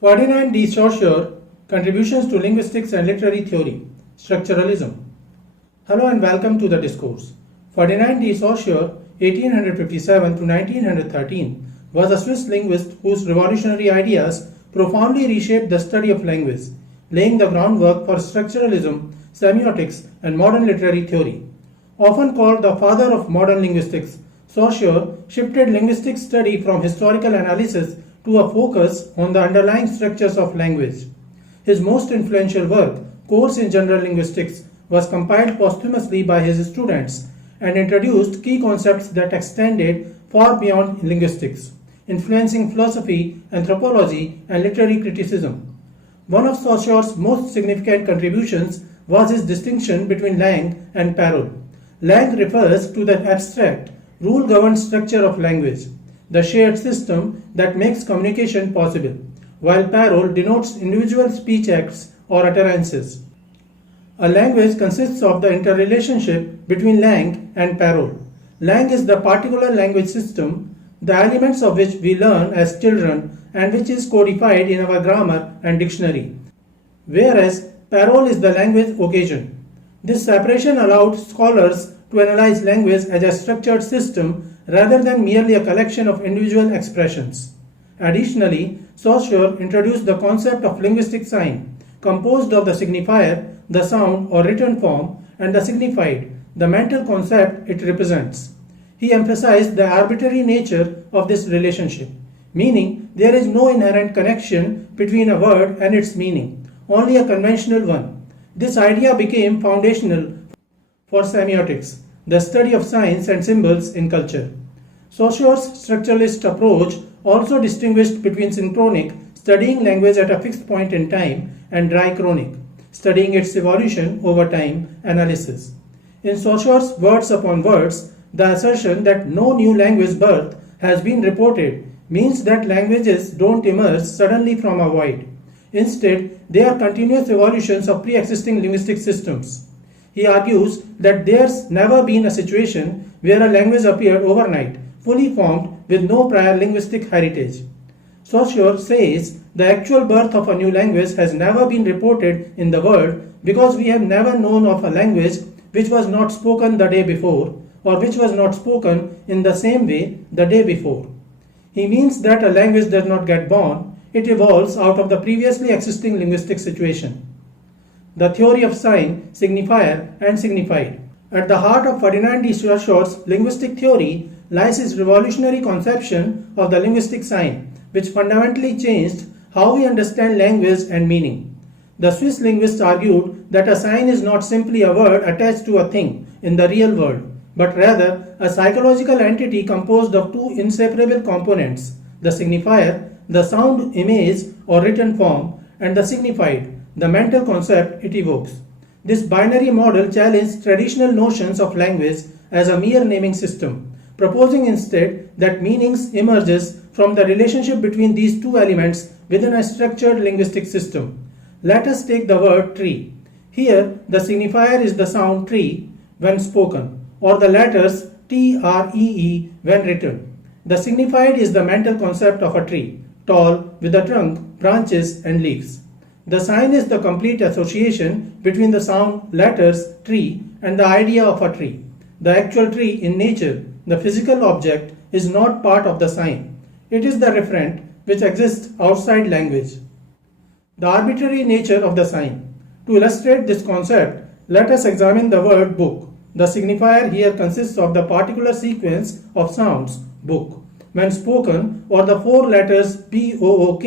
Ferdinand de Saussure, Contributions to Linguistics and Literary Theory, Structuralism. Hello and welcome to the Discourse. Ferdinand de Saussure, 1857 to 1913, was a Swiss linguist whose revolutionary ideas profoundly reshaped the study of language, laying the groundwork for structuralism, semiotics, and modern literary theory. Often called the father of modern linguistics, Saussure shifted linguistic study from historical analysis to a focus on the underlying structures of language. His most influential work, Course in General Linguistics, was compiled posthumously by his students and introduced key concepts that extended far beyond linguistics, influencing philosophy, anthropology, and literary criticism. One of Saussure's most significant contributions was his distinction between langue and parole. Langue refers to the abstract, rule-governed structure of language, the shared system that makes communication possible, while parole denotes individual speech acts or utterances. A language consists of the interrelationship between langue and parole. Langue is the particular language system, the elements of which we learn as children and which is codified in our grammar and dictionary, whereas parole is the language occasion. This separation allowed scholars to analyze language as a structured system rather than merely a collection of individual expressions. Additionally, Saussure introduced the concept of linguistic sign, composed of the signifier, the sound or written form, and the signified, the mental concept it represents. He emphasized the arbitrary nature of this relationship, meaning there is no inherent connection between a word and its meaning, only a conventional one. This idea became foundational for semiotics, the study of signs and symbols in culture. Saussure's structuralist approach also distinguished between synchronic, studying language at a fixed point in time, and diachronic, studying its evolution over time analysis. In Saussure's Words Upon Words, the assertion that no new language birth has been reported means that languages don't emerge suddenly from a void. Instead, they are continuous evolutions of pre-existing linguistic systems. He argues that there's never been a situation where a language appeared overnight, fully formed with no prior linguistic heritage. Saussure says the actual birth of a new language has never been reported in the world because we have never known of a language which was not spoken the day before or which was not spoken in the same way the day before. He means that a language does not get born, it evolves out of the previously existing linguistic situation. The theory of sign, signifier, and signified. At the heart of Ferdinand de Saussure's linguistic theory lies his revolutionary conception of the linguistic sign, which fundamentally changed how we understand language and meaning. The Swiss linguist argued that a sign is not simply a word attached to a thing in the real world, but rather a psychological entity composed of two inseparable components, the signifier, the sound image or written form, and the signified, the mental concept it evokes. This binary model challenged traditional notions of language as a mere naming system, proposing instead that meanings emerges from the relationship between these two elements within a structured linguistic system. Let us take the word tree. Here, the signifier is the sound tree when spoken, or the letters TREE when written. The signified is the mental concept of a tree, tall, with a trunk, branches, and leaves. The sign is the complete association between the sound, letters, tree, and the idea of a tree. The actual tree in nature, the physical object, is not part of the sign. It is the referent which exists outside language. The arbitrary nature of the sign. To illustrate this concept, let us examine the word book. The signifier here consists of the particular sequence of sounds, book, when spoken, or the four letters BOOK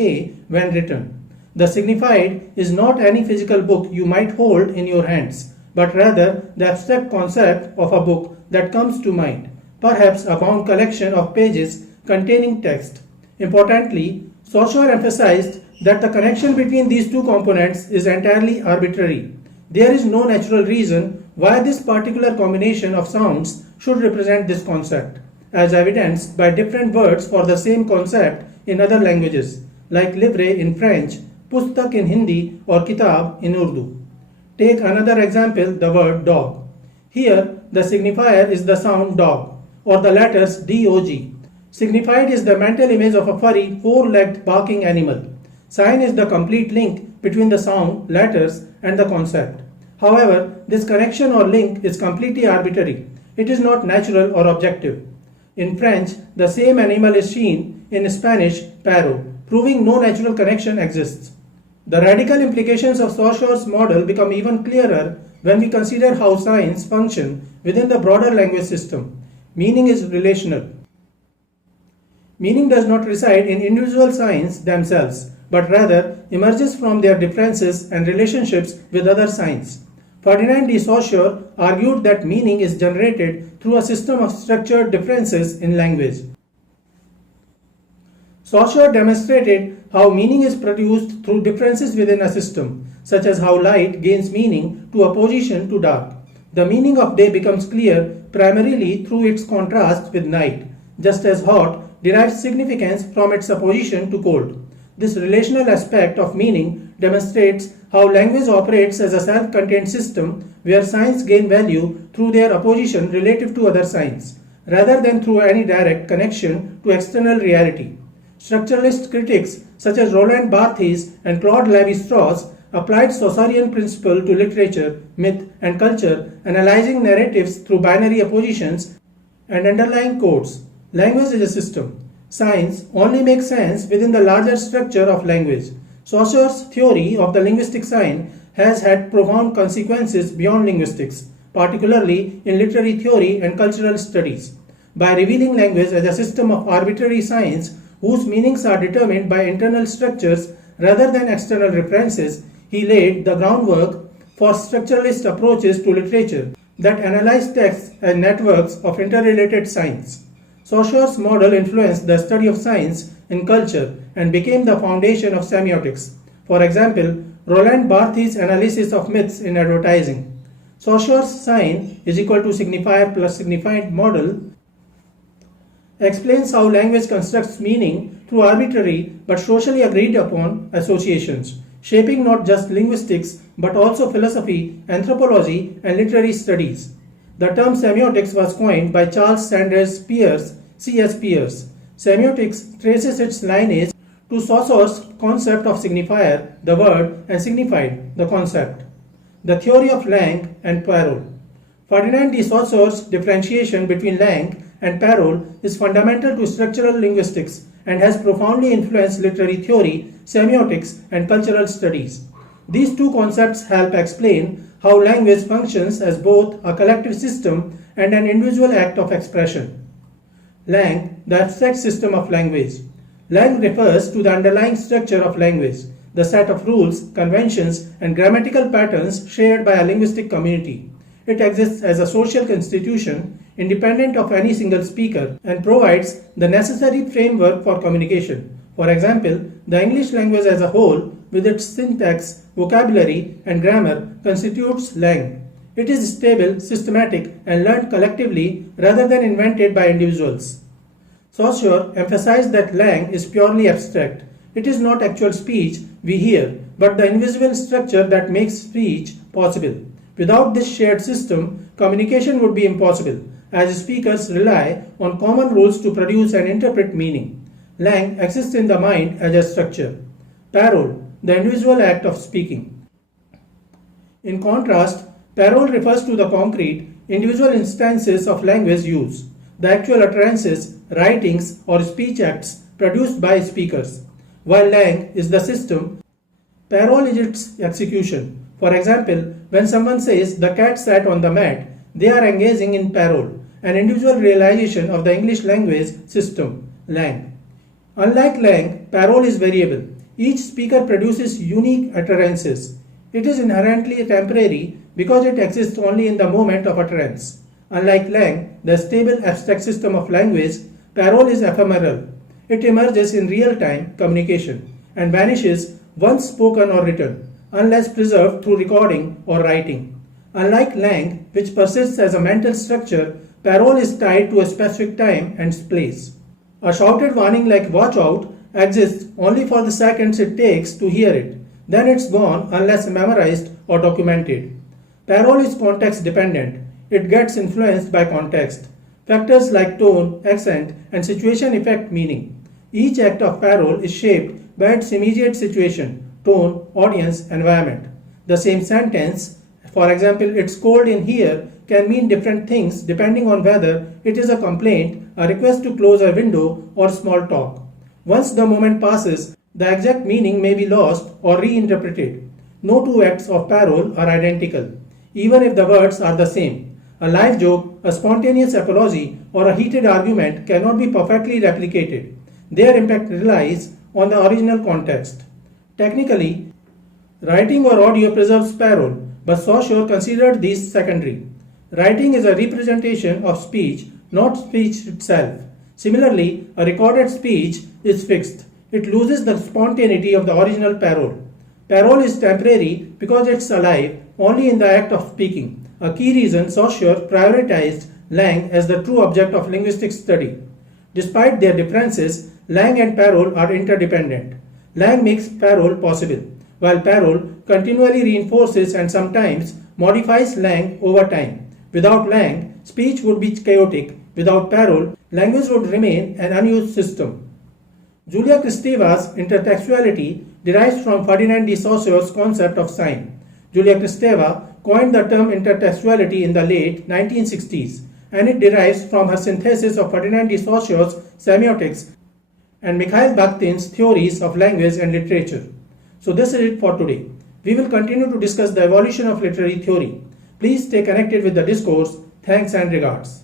when written. The signified is not any physical book you might hold in your hands, but rather the abstract concept of a book that comes to mind, perhaps a bound collection of pages containing text. Importantly, Saussure emphasized that the connection between these two components is entirely arbitrary. There is no natural reason why this particular combination of sounds should represent this concept, as evidenced by different words for the same concept in other languages, like livre in French, pustak in Hindi, or kitab in Urdu. Take another example, the word dog. Here, the signifier is the sound dog, or the letters DOG. Signified is the mental image of a furry, four-legged barking animal. Sign is the complete link between the sound, letters, and the concept. However, this connection or link is completely arbitrary. It is not natural or objective. In French, the same animal is seen; in Spanish, perro, proving no natural connection exists. The radical implications of Saussure's model become even clearer when we consider how signs function within the broader language system. Meaning is relational. Meaning does not reside in individual signs themselves, but rather emerges from their differences and relationships with other signs. Ferdinand de Saussure argued that meaning is generated through a system of structured differences in language. Saussure demonstrated how meaning is produced through differences within a system, such as how light gains meaning to opposition to dark. The meaning of day becomes clear primarily through its contrast with night, just as hot derives significance from its opposition to cold. This relational aspect of meaning demonstrates how language operates as a self-contained system where signs gain value through their opposition relative to other signs, rather than through any direct connection to external reality. Structuralist critics such as Roland Barthes and Claude Lévi-Strauss applied Saussurean principle to literature, myth, and culture, analyzing narratives through binary oppositions and underlying codes. Language is a system. Signs only make sense within the larger structure of language. Saussure's theory of the linguistic sign has had profound consequences beyond linguistics, particularly in literary theory and cultural studies. By revealing language as a system of arbitrary signs whose meanings are determined by internal structures rather than external references, he laid the groundwork for structuralist approaches to literature that analyze texts as networks of interrelated signs. Saussure's model influenced the study of signs in culture and became the foundation of semiotics. For example, Roland Barthes' analysis of myths in advertising. Saussure's sign is equal to signifier plus signified model explains how language constructs meaning through arbitrary but socially agreed upon associations, shaping not just linguistics but also philosophy, anthropology, and literary studies. The term semiotics was coined by Charles Sanders Peirce, C.S. Peirce. Semiotics traces its lineage to Saussure's concept of signifier, the word, and signified, the concept. The theory of Langue and Parole. Ferdinand de Saussure's differentiation between Langue and Parole is fundamental to structural linguistics and has profoundly influenced literary theory, semiotics, and cultural studies. These two concepts help explain how language functions as both a collective system and an individual act of expression. Langue, the abstract system of language. Langue refers to the underlying structure of language, the set of rules, conventions, and grammatical patterns shared by a linguistic community. It exists as a social constitution, independent of any single speaker, and provides the necessary framework for communication. For example, the English language as a whole, with its syntax, vocabulary, and grammar, constitutes langue. It is stable, systematic, and learned collectively rather than invented by individuals. Saussure emphasized that langue is purely abstract. It is not actual speech we hear, but the invisible structure that makes speech possible. Without this shared system, communication would be impossible, as speakers rely on common rules to produce and interpret meaning. Langue exists in the mind as a structure. Parole, the individual act of speaking. In contrast, parole refers to the concrete, individual instances of language use, the actual utterances, writings, or speech acts produced by speakers. While langue is the system, parole is its execution. For example, when someone says the cat sat on the mat, they are engaging in parole, an individual realization of the English language system, langue. Unlike langue, parole is variable. Each speaker produces unique utterances. It is inherently temporary because it exists only in the moment of utterance. Unlike langue, the stable abstract system of language, parole is ephemeral. It emerges in real-time communication and vanishes once spoken or written, unless preserved through recording or writing. Unlike langue, which persists as a mental structure, parole is tied to a specific time and place. A shouted warning like "watch out" exists only for the seconds it takes to hear it. Then it's gone unless memorized or documented. Parole is context dependent. It gets influenced by context. Factors like tone, accent, and situation affect meaning. Each act of parole is shaped by its immediate situation, tone, audience, environment. The same sentence, for example, "it's cold in here," can mean different things depending on whether it is a complaint, a request to close a window, or small talk. Once the moment passes, the exact meaning may be lost or reinterpreted. No two acts of parole are identical, even if the words are the same. A live joke, a spontaneous apology, or a heated argument cannot be perfectly replicated. Their impact relies on the original context. Technically, writing or audio preserves parole, but Saussure considered these secondary. Writing is a representation of speech, not speech itself. Similarly, a recorded speech is fixed. It loses the spontaneity of the original parole. Parole is temporary because it's alive only in the act of speaking, a key reason Saussure prioritized Langue as the true object of linguistic study. Despite their differences, Langue and parole are interdependent. Langue makes parole possible, while parole continually reinforces and sometimes modifies Langue over time. Without Langue, speech would be chaotic. Without parole, language would remain an unused system. Julia Kristeva's intertextuality derives from Ferdinand de Saussure's concept of sign. Julia Kristeva coined the term intertextuality in the late 1960s, and it derives from her synthesis of Ferdinand de Saussure's semiotics and Mikhail Bakhtin's theories of language and literature. So this is it for today. We will continue to discuss the evolution of literary theory. Please stay connected with the discourse. Thanks and regards.